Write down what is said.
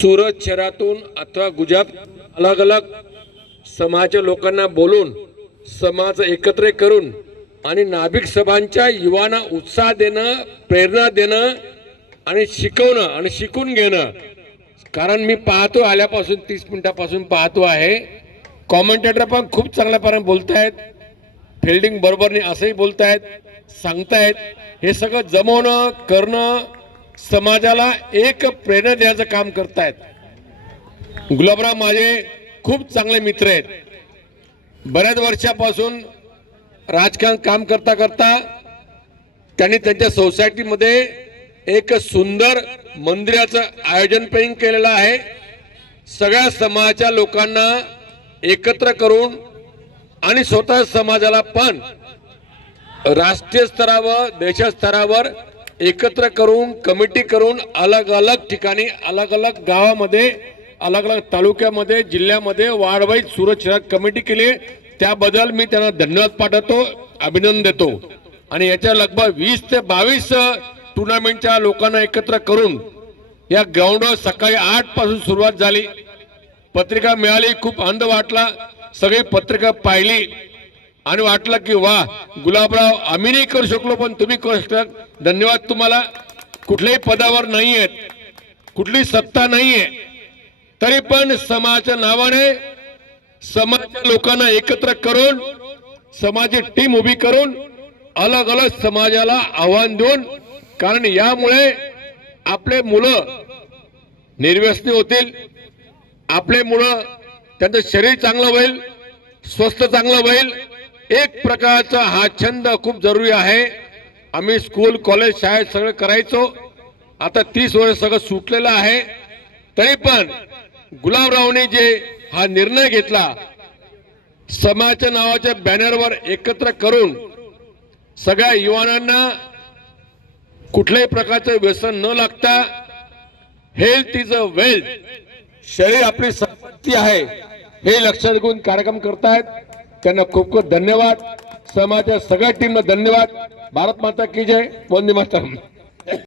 सूरत शहरातून अथवा गुजरात अलग अलग समाज लोकांना बोलून समाज एकत्र करून आणि नाभिक सभांच्या युवांना उत्साह देणं, प्रेरणा देणं आणि शिकवणं आणि शिकून घेणं. कारण मी पाहतो आल्यापासून 30 मिनिटापासून पाहतो आहे, कॉमेंटेटर पण खूप चांगल्या प्रकारे बोलतायत, फिल्डिंग बरोबरनी असंही बोलतायत, सांगतायत. हे सगळं जमवणं करणं समाजाला एक प्रेरणा देण्याचं काम करतायत. गुलाबराव माझे खूप चांगले मित्र आहेत. बऱ्याच वर्षापासून राजकारण काम करता करता त्यांनी त्यांच्या सोसायटीमध्ये एक सुंदर मंदिराचं आयोजन पण केलेलं आहे. सगळ्या समाजाच्या लोकांना एकत्र करून आणि स्वतः समाजाला पण राष्ट्रीय स्तरावर देश स्तरावर एकत्र करून कमिटी करून अलग अलग ठिकाणी अलग अलग गावामध्ये अलग अलग तालुक्यामध्ये जिल्ह्यामध्ये वार्डवाईज सूरत शहरात कमिटी केली. त्याबद्दल मी त्यांना धन्यवाद पाठवतो, अभिनंदन देतो. आणि याच्या लगभग 20 ते 22 टुर्नामेंटच्या लोकांना एकत्र करून या ग्राउंडवर सकाळी 8 पासून सुरुवात झाली. पत्रिका मिळाली, खूप आनंद वाटला. सगळी पत्रिका पाहिली आणि वाटलं की वा गुलाबराव, आम्ही नाही करू शकलो पण तुम्ही करू शकता. धन्यवाद तुम्हाला. कुठल्याही पदावर नाही आहेत, कुठली सत्ता नाहीये, तरी पण समाजाच्या नावाने समाजाच्या लोकांना एकत्र करून समाजाची टीम उभी करून अलग अलग समाजाला आव्हान देऊन, कारण यामुळे आपले मुलं निर्व्यसनी होतील, आपले मुलं त्यांचं शरीर चांगलं होईल, स्वस्थ चांगलं होईल. एक प्रकारचा हा छंद खूप जरुरी आहे. आम्ही स्कूल कॉलेज शाळेत सगळं करायचो, आता 30 वर्ष सगळं सुटलेलं आहे. तरी पण गुलाबरावने जे हा निर्णय घेतला, समाजाच्या नावाच्या बॅनरवर एकत्र करून सगळ्या युवानांना कुठल्याही प्रकारचं व्यसन न लागता, हेल्थ इज अ वेल्थ, शरीर आपली संपत्ती आहे, हे लक्षात घेऊन कार्यक्रम करतायत. त्यांना खूप खूप धन्यवाद. समाजाच्या सगळ्या टीमला धन्यवाद. भारत माता की जय. वंदे मातरम.